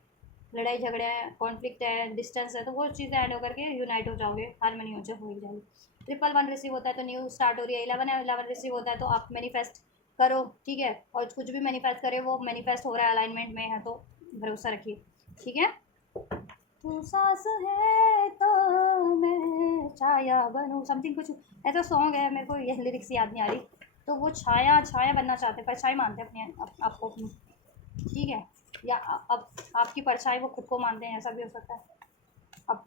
लड़ाई झगड़े हैं, कॉन्फ्लिक्ट है, डिस्टेंस है, तो वो चीज़ें ऐड होकर के यूनाइट हो जाओगे, हारमोनी हो जाएगी। 111 रिसीव होता है तो न्यू स्टार्ट हो रही है। 11 रिसीव होता है तो आप मैनिफेस्ट करो, ठीक है। और कुछ भी मैनिफेस्ट करे वो मैनिफेस्ट हो रहा है, अलाइनमेंट में है, तो भरोसा रखिए, ठीक है। तू सांस है तो मैं छाया बनूं, समथिंग कुछ ऐसा सॉन्ग है, मेरे को ये लिरिक्स याद नहीं आ रही। तो वो छाया छाया बनना चाहते हैं, परछाई मानते हैं अपने आपको अपनी, ठीक है। या अब आपकी परछाई वो खुद को मानते हैं, ऐसा भी हो सकता है। अब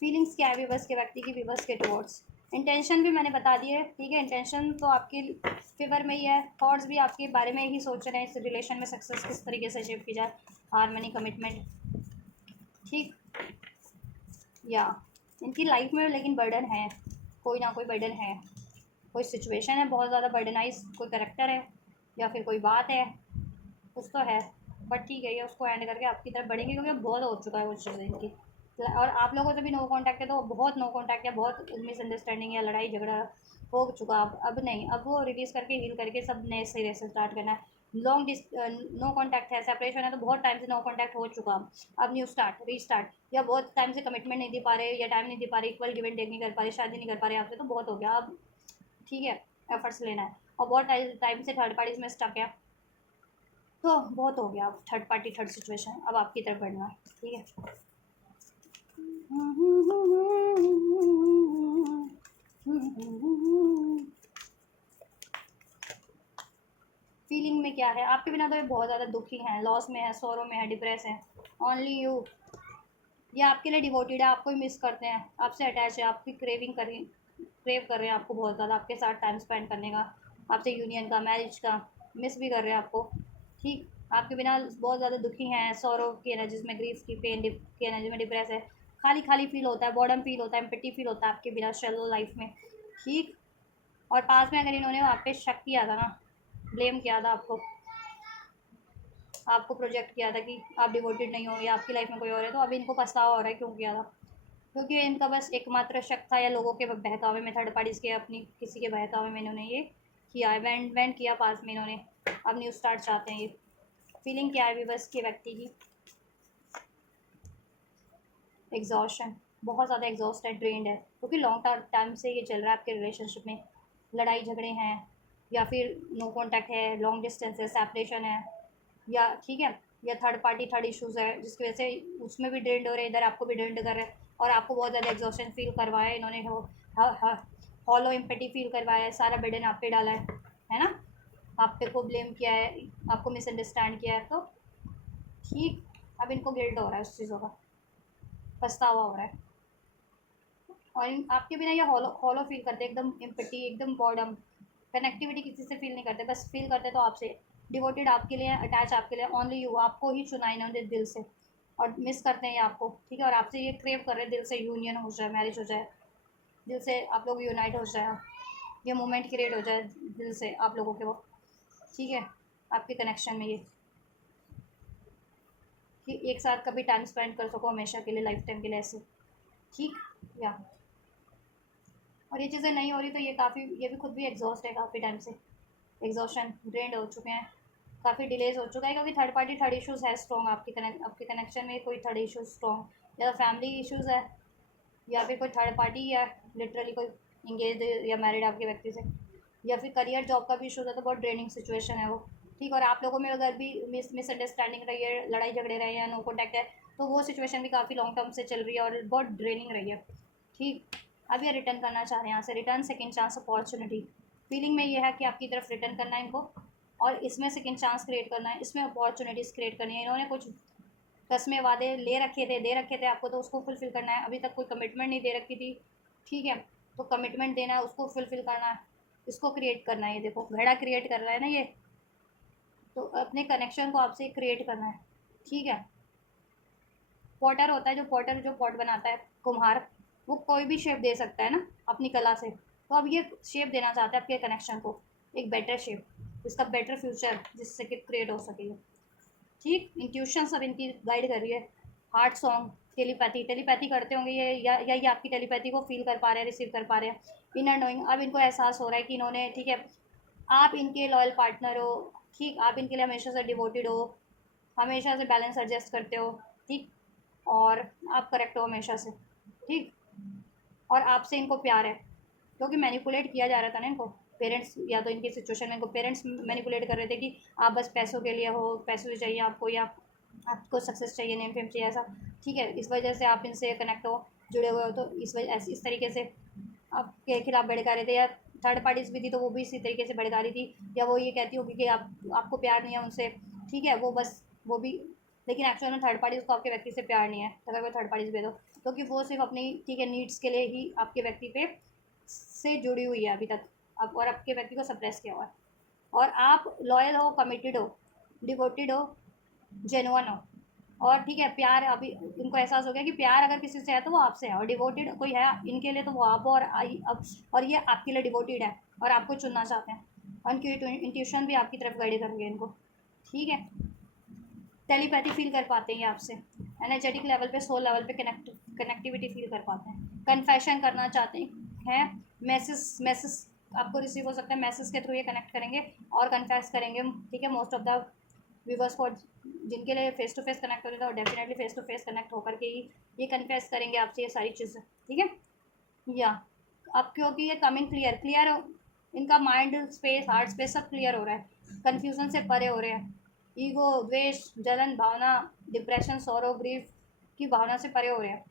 फीलिंग्स क्या है विवर्स के व्यक्ति की, विवर्स के टुवर्ड्स, इंटेंशन भी मैंने बता दी है, ठीक है। इंटेंशन तो आपके फेवर में ही है, थॉट्स भी आपके बारे में ही सोच रहे हैं, इस रिलेशन में सक्सेस किस तरीके से अचीव की जाए, हारमनी, कमिटमेंट, ठीक। या इनकी लाइफ में लेकिन बर्डन है, कोई ना कोई बर्डन है, कोई सिचुएशन है बहुत ज़्यादा बर्डनाइज, कोई करेक्टर है, या फिर कोई बात है, कुछ तो है। बट ठीक है, ये उसको एंड करके आपकी तरफ बढ़ेंगे, क्योंकि अब बहुत हो चुका है वो चीज़ें इनकी। और आप लोगों से भी नो कांटेक्ट है तो बहुत नो कांटेक्ट है, बहुत मिसअंडरस्टैंडिंग या लड़ाई झगड़ा हो चुका। अब नहीं, अब वो रिलीज़ करके हील करके सब नए सिरे से स्टार्ट करना है। लॉन्ग नो कांटेक्ट है, सेपरेशन है, तो बहुत टाइम से नो कांटेक्ट हो चुका। अब न्यू स्टार्ट, रीस्टार्ट, या बहुत टाइम से कमिटमेंट नहीं दे पा रहे, या टाइम नहीं दे पा रहे, इक्वल गिव एंड टेक नहीं कर पा रहे, शादी नहीं कर पा रहे आपसे, तो बहुत हो गया अब, ठीक है। एफर्ट्स लेना है। और बहुत टाइम से थर्ड पार्टीज में स्टक है, तो बहुत हो गया। अब थर्ड पार्टी, थर्ड सिचुएशन, अब आपकी तरफ बढ़ना है, ठीक है। फीलिंग में क्या है आपके बिना, तो ये बहुत ज़्यादा दुखी हैं, लॉस में है, सोरो में है, डिप्रेस है। ओनली यू, ये आपके लिए डिवोटेड है, आपको ही मिस करते हैं, आपसे अटैच है, आपकी क्रेव कर रहे हैं आपको बहुत ज़्यादा, आपके साथ टाइम स्पेंड करने का, आपसे यूनियन का, मैरिज का, मिस भी कर रहे हैं आपको, ठीक। आपके बिना बहुत ज़्यादा दुखी हैं, सौरव की एनर्जीज में, ग्रीफ की, पेन की एनर्जी में, डिप्रेस है, खाली खाली फील होता है, बॉर्डम फील होता है, एम्पटी फील होता है आपके बिना शैलो लाइफ में, ठीक। और पास में अगर इन्होंने आप पे शक किया था ना, ब्लेम किया था आपको, आपको प्रोजेक्ट किया था कि आप डिवोटेड नहीं हो या आपकी लाइफ में कोई और है, तो अभी इनको पछतावा हो रहा है क्यों किया था। क्योंकि इनका बस एकमात्र शक था, या लोगों के बहकावे में, थर्ड पार्टीज़ के, अपनी किसी के बहकावे में इन्होंने ये किया है, वेंट किया पास में इन्होंने। अब न्यू स्टार्ट चाहते हैं ये। फीलिंग क्या है भी बस के व्यक्ति की, एग्जॉशन, बहुत ज़्यादा एग्जॉस्ट है, ड्रेंड है, क्योंकि लॉन्ग टाइम से ये चल रहा है आपके रिलेशनशिप में, लड़ाई झगड़े हैं, या फिर नो कॉन्टैक्ट है, लॉन्ग डिस्टेंस है, सेपरेशन है, या ठीक है, या थर्ड पार्टी, थर्ड इश्यूज़ है, जिसकी वजह से उसमें भी ड्रेंड हो रहे हैं, इधर आपको भी ड्रेंड कर रहे हैं, और आपको बहुत ज़्यादा एग्जॉशन फील करवाया है इन्होंने, हॉलो एम्पटी फील करवाया है, सारा बर्डन आप पे डाला है ना, आप पे को ब्लेम किया है, आपको मिसअंडरस्टैंड किया है, तो ठीक। अब इनको गिल्ट हो रहा है उस चीज़ों का, पछतावा हो रहा है, और आपके बिना ये हॉलो हॉलो फील करते, एकदम एम्पटी, एकदम बॉर्डम, कनेक्टिविटी किसी से फील नहीं करते, बस फील करते तो आपसे, डिवोटेड आपके लिए, अटैच आपके लिए, ओनली यू, आपको ही चुना इन्होंने दिल से, और मिस करते हैं ये आपको, ठीक है। और आपसे ये क्रेव कर रहे हैं दिल से, यूनियन हो जाए, मैरिज हो जाए, दिल से आप लोग यूनाइट हो जाए, ये मोमेंट क्रिएट हो जाए दिल से आप लोगों के वो, ठीक है, आपके कनेक्शन में ये, कि एक साथ कभी टाइम स्पेंड कर सको हमेशा के लिए, लाइफ टाइम के लिए ऐसे, ठीक। या और ये चीज़ें नहीं हो रही तो ये काफ़ी, ये भी खुद भी एग्जॉस्ट है काफ़ी टाइम से, एग्जॉशन ड्रेंड हो चुके हैं, काफ़ी डिलेज हो चुका है, क्योंकि थर्ड इश्यूज़ है स्ट्रॉन्ग, आपके कनेक्शन में कोई थर्ड इशू स्ट्रॉन्ग, या फैमिली इश्यूज़ है, या फिर कोई थर्ड पार्टी है, लिटरली कोई इंगेज या मैरिड आपके व्यक्ति से, या फिर करियर जॉब का भी इशू है, तो बहुत ड्रेनिंग सिचुएशन है वो, ठीक। और आप लोगों में अगर भी मिसअंडरस्टैंडिंग रही है, लड़ाई झगड़े रहे हैं, नो कॉन्टैक्ट है, तो वो सिचुएशन भी काफ़ी लॉन्ग टर्म से चल रही है और बहुत ड्रेनिंग रही है, ठीक। अब ये रिटर्न करना चाह रहे हैं यहाँ से, return second chance opportunity, feeling में ये है कि आपकी तरफ रिटर्न करना है इनको, और इसमें सेकेंड चांस क्रिएट करना है, इसमें अपॉर्चुनिटीज़ क्रिएट करनी है, इन्होंने कुछ कस्में वादे ले रखे थे, दे रखे थे आपको, तो उसको फुलफ़िल करना है, अभी तक कोई कमिटमेंट नहीं दे रखी थी, ठीक है, तो कमिटमेंट देना है, उसको फुलफ़िल करना है, इसको क्रिएट करना है, ये देखो घड़ा क्रिएट कर रहा है ना ये, तो अपने कनेक्शन को आपसे क्रिएट करना है, ठीक है। पॉटर होता है, जो पॉट बनाता है, कुम्हार, वो कोई भी शेप दे सकता है ना अपनी कला से, तो अब ये शेप देना चाहता है आपके कनेक्शन को, एक बेटर शेप, इसका बेटर फ्यूचर जिससे कि क्रिएट हो सके, ठीक। इंट्यूशन सब इनकी गाइड कर रही है, हार्ट सॉन्ग, टेलीपैथी, टेलीपैथी करते होंगे ये, या ये आपकी टेलीपैथी को फील कर पा रहे हैं, रिसीव कर पा रहे हैं, इनर नोइंग, अब इनको एहसास हो रहा है कि इन्होंने, ठीक है, आप इनके लॉयल पार्टनर हो, ठीक, आप इनके लिए हमेशा से डिवोटेड हो, हमेशा से बैलेंस एडजस्ट करते हो, ठीक, और आप करेक्ट हो हमेशा से, ठीक, और आपसे इनको प्यार है, क्योंकि मैनिपुलेट किया जा रहा था ना इनको, पेरेंट्स, या तो इनकी सिचुएशन में इनको पेरेंट्स मैनिपुलेट कर रहे थे कि आप बस पैसों के लिए हो, पैसों चाहिए आपको, या आपको सक्सेस चाहिए, नेम फेम चाहिए, ऐसा, ठीक है, इस वजह से आप इनसे कनेक्ट हो, जुड़े हुए हो, तो इस तरीके से आपके खिलाफ भड़का रहे थे, या थर्ड पार्टीज भी थी तो वो भी इसी तरीके से भड़का रही थी, या वो ये कहती होगी कि आपको प्यार नहीं है उनसे, ठीक है, वो बस वो भी, लेकिन एक्चुअल में थर्ड पार्टीज को आपके व्यक्ति से प्यार नहीं है, अगर कोई थर्ड पार्टीज भेज दो, क्योंकि वो सिर्फ अपनी, ठीक है, नीड्स के लिए ही आपके व्यक्ति पे से जुड़ी हुई है अभी तक, आप और आपके व्यक्ति को सप्रेस किया हुआ है, और आप लॉयल हो, कमिटेड हो, डिवोटेड हो, जेनुअन हो, और ठीक है, प्यार अभी इनको एहसास हो गया कि प्यार अगर किसी से है तो वो आपसे है, और डिवोटेड कोई है इनके लिए तो वो आप हो, और अब और ये आपके लिए डिवोटेड है और आपको चुनना चाहते हैं, और इनकी इंट्यूशन भी आपकी तरफ गाइड करेंगे इनको, ठीक है। टेलीपैथी फील कर पाते हैं ये आपसे, एनर्जेटिक लेवल पे, सोल लेवल पे कनेक्टिविटी फील कर पाते हैं, कन्फेशन करना चाहते हैं, मैसेज आपको रिसीव हो सकता है, मैसेज के थ्रू ये कनेक्ट करेंगे और कन्फेस करेंगे, ठीक है। मोस्ट ऑफ द व्यूवर्स को जिनके लिए फेस टू फेस कनेक्ट होता है, और definitely face to face connect होकर के ही ये कन्फेस करेंगे आपसे ये सारी चीज़ें, ठीक है। या अब क्योंकि ये कमिंग क्लियर इनका माइंड स्पेस, हार्ट स्पेस सब क्लियर हो रहा है, कन्फ्यूज़न से परे हो रहे हैं, ईगो, द्वेष, जलन भावना, डिप्रेशन, सौरो, ग्रीफ की भावना से परे हो रहे हैं,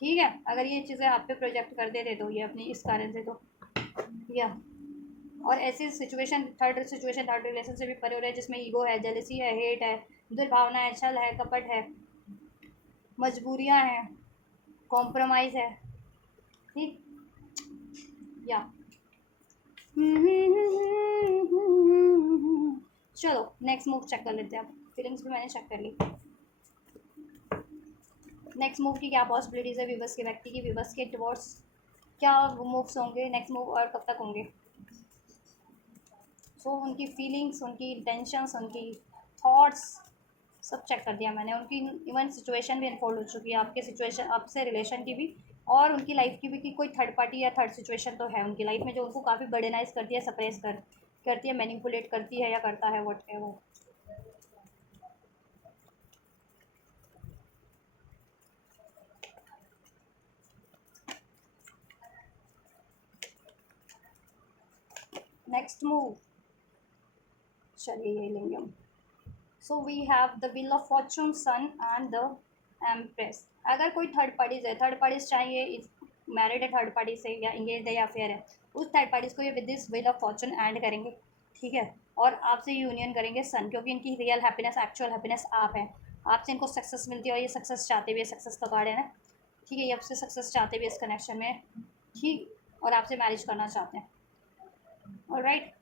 ठीक है। अगर ये चीज़ें आप पे प्रोजेक्ट कर देते तो ये अपनी इस कारण से, तो या और ऐसी थर्ड रिलेशन से भी परे हो रहे हैं, जिसमें ईगो है, जेलसी है, हेट है, दुर्भावना है, छल है, कपट है, मजबूरियां हैं, कॉम्प्रोमाइज़ है, ठीक। या चलो नेक्स्ट मूव चेक कर लेते हैं, अब फीलिंग्स भी मैंने चेक कर ली, नेक्स्ट मूव की क्या पॉसिबिलिटीज़ है विवस के व्यक्ति की, विवस के डिवोर्स क्या मूव्स होंगे नेक्स्ट मूव, और कब तक होंगे, सो उनकी फीलिंग्स, उनकी इंटेंशंस, उनकी थॉट्स सब चेक कर दिया मैंने, उनकी इवन सिचुएशन भी इन्फोल्ड हो चुकी है, आपके सिचुएशन, आपसे रिलेशन की भी, और उनकी लाइफ की भी, कि कोई थर्ड पार्टी या थर्ड सिचुएशन तो है उनकी लाइफ में, जो उनको काफ़ी बर्डनाइज करती है, सप्रेस करती है, मैनिपुलेट करती है, या करता है, वट है वो। नेक्स्ट मूव, चलिए ये लेंगे हम। So we have the wheel of fortune, sun and the empress. अगर कोई थर्ड पार्टीज है, थर्ड पार्टीज चाहिए, मैरिड है थर्ड पार्टी से, या इंगेज है, या अफेयर है, उस थर्ड पार्टीज को ये with this wheel of Fortune and करेंगे, ठीक है, और आपसे यूनियन करेंगे सन, क्योंकि इनकी रियल हैप्पीनेस, एक्चुअल हैप्पीनेस आप हैं, आपसे इनको सक्सेस मिलती है, और ये सक्सेस चाहते भी, सक्सेस का कार्ड है ना, ठीक है, ये आपसे सक्सेस चाहते भी इस कनेक्शन में, ठीक, और आपसे मैरिज करना चाहते हैं, ऑलराइट।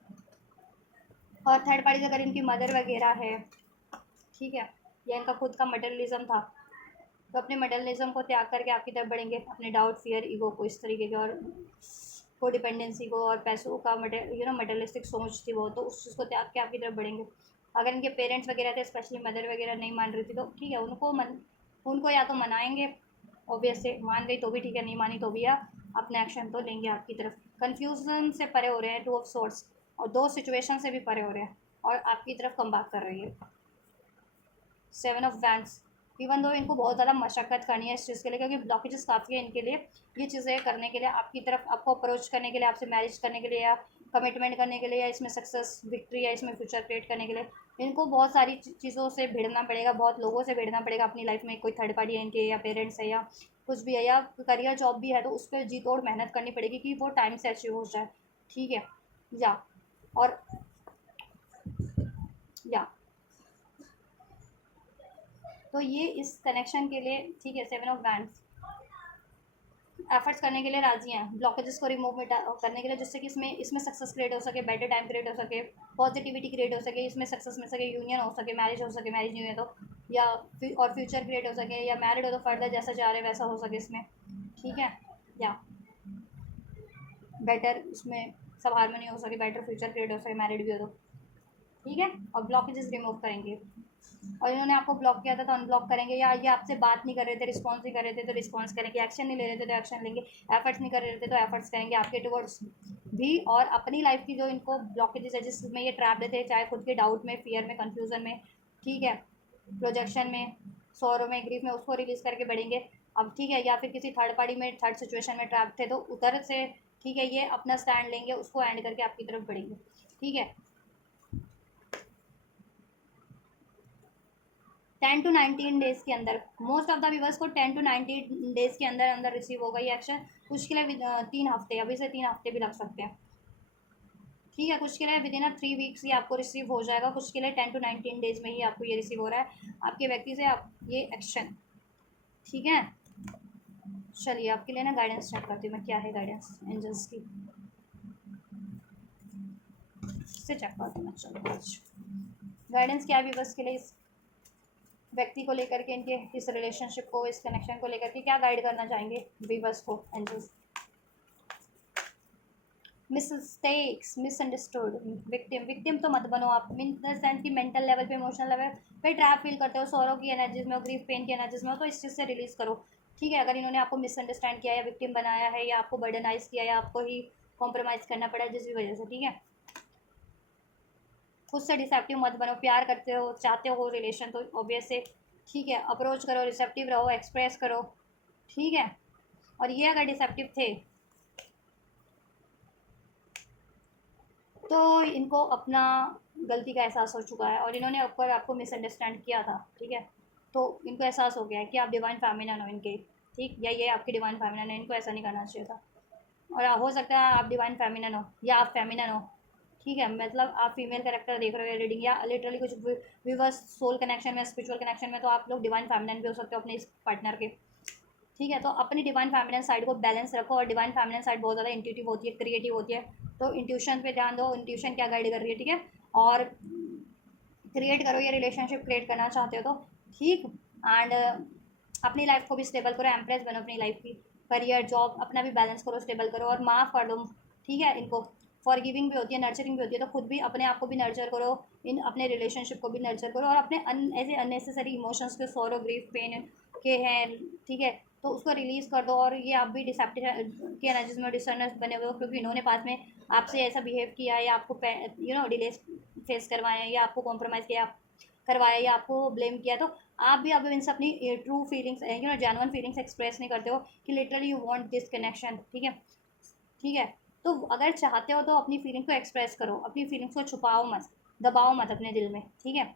और थर्ड पार्टीज अगर इनकी मदर वगैरह है, ठीक है, या इनका खुद का मटेरियलिज्म था, तो अपने मटेरियलिज्म को त्याग करके आपकी तरफ बढ़ेंगे, अपने डाउट, फियर, ईगो को, इस तरीके के, और को डिपेंडेंसी को, और पैसों का मटेरियलिस्टिक सोच थी वो, तो उस चीज़ को त्याग के आपकी तरफ बढ़ेंगे, अगर इनके पेरेंट्स वगैरह थे, स्पेशली मदर वगैरह नहीं मान रही थी, तो ठीक है, उनको या तो मनाएंगे, ऑब्वियस से मान गई तो भी ठीक है, नहीं मानी तो भी आप अपना एक्शन तो लेंगे आपकी तरफ। कन्फ्यूजन से परे हो रहे हैं, 2 ऑफ सोर्ट्स, और 2 सिचुएशन से भी परे हो रहे हैं और आपकी तरफ कम बैक कर रही है। 7 ऑफ वैंड्स, इवन दो इनको बहुत ज़्यादा मशक्क़त करनी है इस चीज़ के लिए, क्योंकि ब्लॉकेजेस काफ़ी है इनके लिए ये चीज़ें करने के लिए, आपकी तरफ आपको अप्रोच करने के लिए, आपसे मैरिज करने के लिए, या कमिटमेंट करने के लिए, या इसमें सक्सेस विक्ट्री या इसमें फ्यूचर क्रिएट करने के लिए इनको बहुत सारी चीज़ों से भिड़ना पड़ेगा, बहुत लोगों से भिड़ना पड़ेगा अपनी लाइफ में। कोई थर्ड पार्टी है इनके, या पेरेंट्स है, या कुछ भी है, या करियर जॉब भी है, तो उस पर जी तोड़ मेहनत करनी पड़ेगी कि वो टाइम से अचीव हो जाए। ठीक है, या और या तो ये इस कनेक्शन के लिए ठीक है। 7 ऑफ वैंड्स एफर्ट्स करने के लिए राजी हैं ब्लॉकेजेस को रिमूव करने के लिए, जिससे कि इसमें इसमें सक्सेस क्रिएट हो सके, बेटर टाइम क्रिएट हो सके, पॉजिटिविटी क्रिएट हो सके, इसमें सक्सेस मिल सके, यूनियन हो सके, मैरिज हो सके, मैरिज नहीं है तो, या और फ्यूचर क्रिएट हो सके, या मैरिड हो तो फर्दर जैसा चाह रहे वैसा हो सके इसमें। ठीक है, या बेटर इसमें सब हारमोनी हो सके, बेटर फ्यूचर क्रिएट हो सके, मैरिड भी हो तो। ठीक है, और ब्लॉकेजेस रिमूव करेंगे। और इन्होंने आपको ब्लॉक किया था तो अनब्लॉक करेंगे, या ये आपसे बात नहीं कर रहे थे, रिस्पॉन्स नहीं कर रहे थे तो रिस्पॉन्स करेंगे, एक्शन नहीं ले रहे थे तो एक्शन लेंगे, एफर्ट्स नहीं कर रहे थे तो एफर्ट्स करेंगे आपके टुवर्ड्स भी। और अपनी लाइफ की जो इनको ब्लॉकेजेस है, जिसमें ये ट्रैप देते हैं, चाहे खुद के डाउट में, फियर में, कन्फ्यूजन में, ठीक है, प्रोजेक्शन में, सौरों में, ग्रीफ में, उसको रिलीज़ करके बढ़ेंगे अब। ठीक है, या फिर किसी थर्ड पार्टी में, थर्ड सिचुएशन में ट्रैप थे तो उधर से ठीक है ये अपना स्टैंड लेंगे, उसको एंड करके आपकी तरफ बढ़ेंगे। ठीक है, 10 to 19 डेज के अंदर, मोस्ट ऑफ द व्यूवर्स को 10 to 19 डेज के अंदर अंदर रिसीव होगा ये एक्शन। कुछ के लिए 3 हफ्ते, अभी से 3 हफ्ते भी लग सकते हैं। ठीक है, कुछ के लिए विद इन 3 वीक्स ही आपको रिसीव हो जाएगा, कुछ के लिए 10 to 19 डेज में ही आपको ये रिसीव हो रहा है आपके व्यक्ति से आप ये एक्शन। ठीक है, चलिए आपके लिए ना गाइडेंस चेक करती हूँ मैं, क्या है गाइडेंस एंजल्स की, इससे चेक करती हूँ मैं। चलो गाइडेंस क्या है व्यूवर्स के लिए, इस व्यक्ति को लेकर के, इनके इस रिलेशनशिप को, इस कनेक्शन को लेकर के क्या गाइड करना चाहेंगे व्यूवर्स को angels. Mistakes, misunderstood, victim, victim तो मत बनो आप, इन द सेंस की मेंटल लेवल पे, इमोशनल लेवल पे ट्रैप फील करते हो, सौरों की एनर्जीज में हो, ग्रीफ पेन की एनर्जीज में हो, तो इस चीज़ से रिलीज करो। ठीक है, अगर इन्होंने आपको मिसअंडरस्टैंड किया, या विक्टिम बनाया है, या आपको बर्डनाइज किया, या आपको ही कॉम्प्रोमाइज़ करना पड़ा जिस भी वजह से, ठीक है, खुद से डिसेप्टिव मत बनो। प्यार करते हो, चाहते हो रिलेशन, तो ऑब्वियस से ठीक है अप्रोच करो, रिसेप्टिव रहो, एक्सप्रेस करो। ठीक है, और ये अगर डिसेप्टिव थे तो इनको अपना गलती का एहसास हो चुका है, और इन्होंने ऊपर आपको मिसअंडरस्टैंड किया था। ठीक है, तो इनको एहसास हो गया है कि आप डिवाइन फेमिनिन हो इनके, ठीक, या ये आपकी डिवाइन फेमिनिन है, इनको ऐसा नहीं करना चाहिए था। और हो सकता है आप डिवाइन फेमिनिन हो या आप फेमिनिन हो। ठीक है, मतलब आप फीमेल कैरेक्टर देख रहे हो रीडिंग, या लिटरली कुछ विवर्स सोल कनेक्शन में, स्पिरिचुअल कनेक्शन में, तो आप लोग डिवाइन फेमिनिन भी हो सकते हो अपने इस पार्टनर के। ठीक है, तो अपनी डिवाइन फेमिनिन साइड को बैलेंस रखो, और डिवाइन फेमिनिन साइड बहुत ज़्यादा इंट्यूटिव होती है, क्रिएटिव होती है, तो इंट्यूशन पे ध्यान दो, इंट्यूशन क्या गाइड कर रही है। ठीक है, और क्रिएट करो, ये रिलेशनशिप क्रिएट करना चाहते हो तो ठीक, एंड अपनी लाइफ को भी स्टेबल करो, एम्प्रेस बनो अपनी लाइफ की, करियर जॉब अपना भी बैलेंस करो, स्टेबल करो, और माफ़ कर दो। ठीक है, इनको फॉर गिविंग भी होती है, नर्चरिंग भी होती है, तो खुद भी अपने आप को भी नर्चर करो, इन अपने रिलेशनशिप को भी नर्चर करो, और अपने ऐसे अननेसेसरी इमोशंस के, सॉरो, ग्रीफ, पेन के हैं, ठीक है, तो उसको रिलीज़ कर दो। और ये आप भी डिसेप्टिव के एनर्जीज में डिसर्नर्स बने हुए हो, क्योंकि इन्होंने पास में आपसे ऐसा बिहेव किया है, या आपको डिले फेस करवाए, या आपको कॉम्प्रोमाइज़ किया करवाया, या आपको ब्लेम किया, तो आप भी अब इनसे अपनी true feelings, genuine feelings express नहीं करते हो कि literally you want this connection. ठीक है, ठीक है, तो अगर चाहते हो तो अपनी फीलिंग को एक्सप्रेस करो, अपनी फीलिंग्स को छुपाओ मत, दबाओ मत अपने दिल में। ठीक है,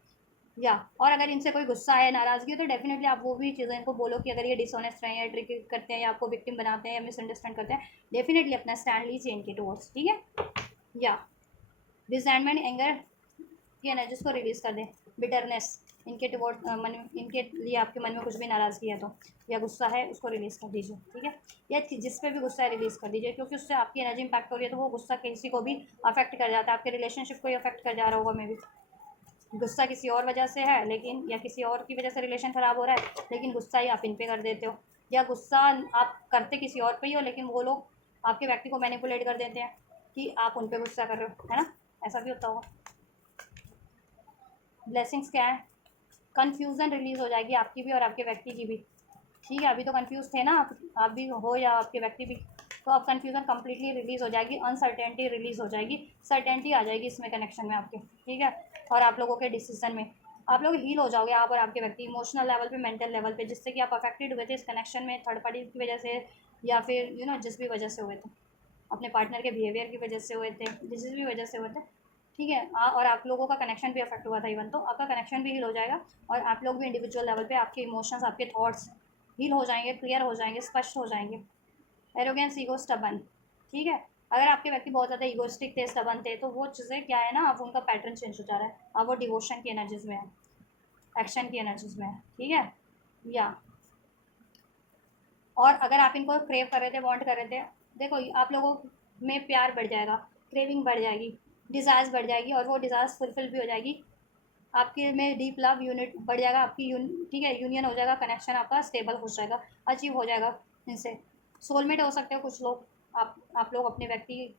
या और अगर इनसे कोई गुस्सा है, नाराज़गी है, तो डेफिनेटली आप वो भी चीज़ें इनको बोलो कि अगर ये डिसऑनेस्ट हैं, या ट्रिक करते हैं, या आपको विक्टिम बनाते हैं, या मिसअंडरस्टैंड करते हैं, डेफिनेटली अपना स्टैंड लीजिए इनके टुवर्ड्स। ठीक है, या रिजेंटमेंट, एंगर की एनर्जीज को रिलीज़ कर दें, बिटरनेस, इनके टुवर्ड मन, इनके लिए आपके मन में कुछ भी नाराज़गी है तो, या गुस्सा है, उसको रिलीज़ कर दीजिए। ठीक है, या जिस पे भी गुस्सा है रिलीज़ कर दीजिए, क्योंकि उससे आपकी एनर्जी इंपैक्ट हो रही है, तो वो गुस्सा किसी को भी अफेक्ट कर जाता है, आपके रिलेशनशिप को ही अफेक्ट कर जा रहा होगा मे बी। गुस्सा किसी और वजह से है, लेकिन या किसी और की वजह से रिलेशन ख़राब हो रहा है, लेकिन गुस्सा ही आप इन पे कर देते हो, या गुस्सा आप करते किसी और पे ही हो, लेकिन वो लोग आपके व्यक्ति को मैनिपुलेट कर देते हैं कि आप उन पे गुस्सा कर रहे हो, है ना, ऐसा भी होता होगा। ब्लेसिंग्स क्या है? कन्फ्यूज़न रिलीज़ हो जाएगी आपकी भी और आपके व्यक्ति की भी। ठीक है, अभी तो कन्फ्यूज़ थे ना आप भी हो या आपके व्यक्ति भी, तो अब कन्फ्यूज़न कम्प्लीटली रिलीज़ हो जाएगी, अनसर्टेनिटी रिलीज़ हो जाएगी, सर्टेनिटी आ जाएगी इसमें कनेक्शन में आपके। ठीक है, और आप लोगों के डिसीजन में आप लोग हील हो जाओगे, आप और आपके व्यक्ति, इमोशनल लेवल पे, मेंटल लेवल पे, जिससे कि आप अफेक्टेड हुए थे इस कनेक्शन में थर्ड पार्टी की वजह से, या फिर जिस भी वजह से हुए थे, अपने पार्टनर के बिहेवियर की वजह से हुए थे, जिस भी वजह से हुए थे। ठीक है, और आप लोगों का कनेक्शन भी अफेक्ट हुआ था इवन, तो आपका कनेक्शन भी हील हो जाएगा और आप लोग भी इंडिविजुअल लेवल पे आपके इमोशंस, आपके थॉट्स हील हो जाएंगे, क्लियर हो जाएंगे, स्पष्ट हो जाएंगे। Arrogance, ego, stubborn. ठीक है, अगर आपके व्यक्ति बहुत ज़्यादा ईगोस्टिक थे, स्टबन थे, तो वो चीज़ें क्या है ना, अब उनका पैटर्न चेंज हो जा रहा है, अब वो डिवोशन की एनर्जीज में है, एक्शन की एनर्जीज में है। ठीक है, या और अगर आप इनको क्रेव कर रहे थे, वांट कर रहे थे, देखो आप लोगों में प्यार बढ़ जाएगा, क्रेविंग बढ़ जाएगी, डिज़ायर्स बढ़ जाएगी, और वो डिज़ायर्स फुलफिल भी हो जाएगी। आपके में डीप लव यूनिट बढ़ जाएगा, आपकी ठीक है, यूनियन हो जाएगा, कनेक्शन आपका स्टेबल हो जाएगा, अचीव हो जाएगा इनसे। सोलमेट हो सकते हो कुछ लोग, आप लोग अपने व्यक्ति,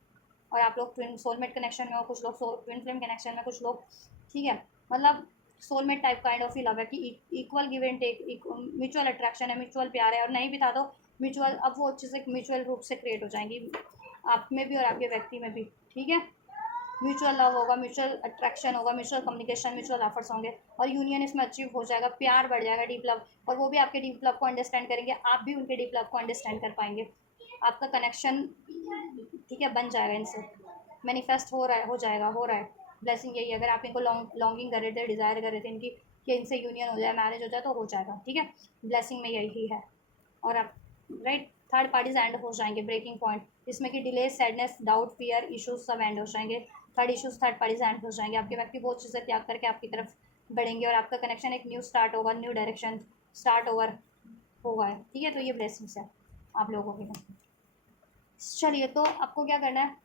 और आप लोग ट्विन सोलमेट कनेक्शन में हो, कुछ लोग ट्विन फ्लेम कनेक्शन में, कुछ लोग। ठीक है, मतलब सोलमेट टाइप काइंड ऑफ ही लव है कि equal give and take, mutual attraction है, म्यूचुअल प्यार है, और नहीं भी था तो म्यूचुअल, अब वो चीज़ें म्यूचुअल रूप से क्रिएट हो जाएंगी आप में भी और आपके व्यक्ति में भी। ठीक है, म्यूचुअल लव होगा, म्यूचुअल अट्रैक्शन होगा, म्यूचुअल कम्युनिकेशन, म्यूचुअल एफर्ट्स होंगे, और यूनियन इसमें अचीव हो जाएगा, प्यार बढ़ जाएगा, डीप लव, और वो भी आपके डीप लव को अंडरस्टैंड करेंगे, आप भी उनके डीप लव को अंडरस्टैंड कर पाएंगे, आपका कनेक्शन ठीक है बन जाएगा, इनसे मैनिफेस्ट हो रहा है, हो रहा है। ब्लेसिंग यही है, अगर आप इनको लॉन्गिंग कर रहे थे, डिज़ायर कर रहे थे इनकी कि इनसे यूनियन हो जाए, मैरिज हो जाए, तो हो जाएगा। ठीक है, ब्लेसिंग में यही है। और आप राइट, थर्ड पार्टीज एंड हो जाएंगे, ब्रेकिंग पॉइंट जिसमें कि delay, sadness, doubt, fear, issues सब एंड हो जाएंगे, third issues, third parties and हो जाएंगे, आपके व्यक्ति बहुत चीज़ें त्याग करके आपकी तरफ बढ़ेंगे, और आपका कनेक्शन एक न्यू स्टार्ट होगा, न्यू डायरेक्शन स्टार्ट ओवर होगा। ठीक है, तो ये ब्लेसिंग्स है आप लोगों के लिए। चलिए, तो आपको क्या करना है,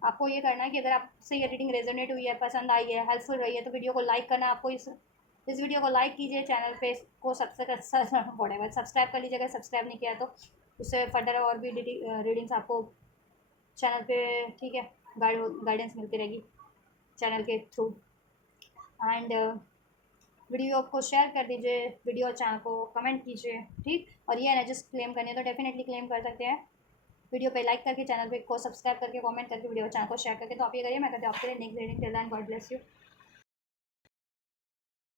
आपको ये करना है कि अगर आपसे ये रीडिंग रेजोनेट हुई है, पसंद आई है, हेल्पफुल रही है, तो वीडियो को लाइक करना है आपको, इस वीडियो को लाइक कीजिए, चैनल पे को सब्सक्राइब कर लीजिए अगर सब्सक्राइब नहीं किया है तो, उससे फर्दर और भी रीडिंग्स आपको चैनल पे, ठीक है, गाइडेंस मिलती रहेगी चैनल के थ्रू। एंड वीडियो को शेयर कर दीजिए, वीडियो चैनल को कमेंट कीजिए। ठीक, और ये एनर्जीज क्लेम करनी है तो डेफिनेटली क्लेम कर सकते हैं, वीडियो पे लाइक करके, चैनल पे को सब्सक्राइब करके, कमेंट करके, वीडियो चैनल को शेयर करके। तो आप ये करिए, मैं कहती हूँ आपके लिए next reading. Till then, God bless you.